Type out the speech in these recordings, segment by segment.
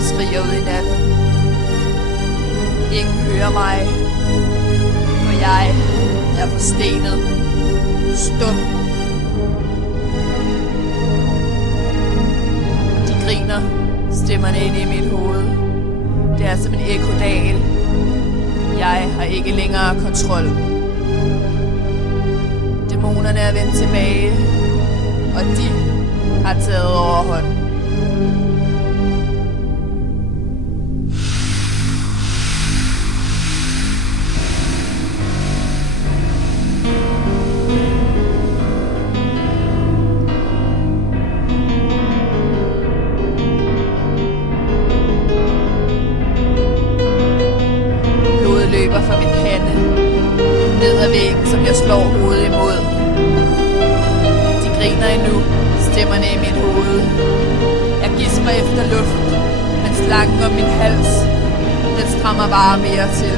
Jeg skriger ud i natten. Ingen hører mig, for jeg er forstenet, stum. De griner, stemmerne inde i mit hoved. Det er som en ekkodal. Jeg har ikke længere kontrol. Dæmonerne er vendt tilbage, og de har taget overhånd. Løber fra min pande ned ad væggen, som jeg slår hovedet imod. De griner endnu, stemmerne i mit hoved. Jeg gisper efter luft, men slangen om min hals, den strammer bare mere til.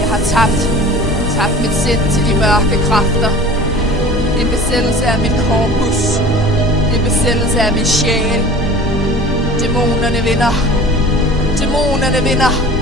Jeg har tabt mit sind til de mørke kræfter. En besættelse af mit korpus, en besættelse af min sjæl. Dæmonerne vinder. Dæmonerne vinder.